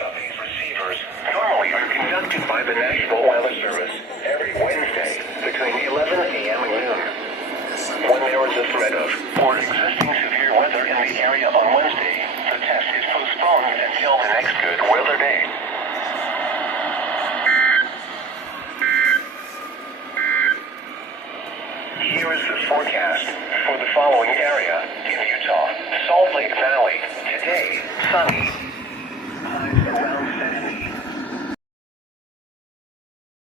of these receivers normally are conducted by the National Weather Service every Wednesday between 11 a.m. and noon. When there is a threat of or existing severe weather in the area on Wednesday, the test is postponed until the next good weather day. Here is the forecast for the following area in Utah: Salt Lake Valley. Today, sunny.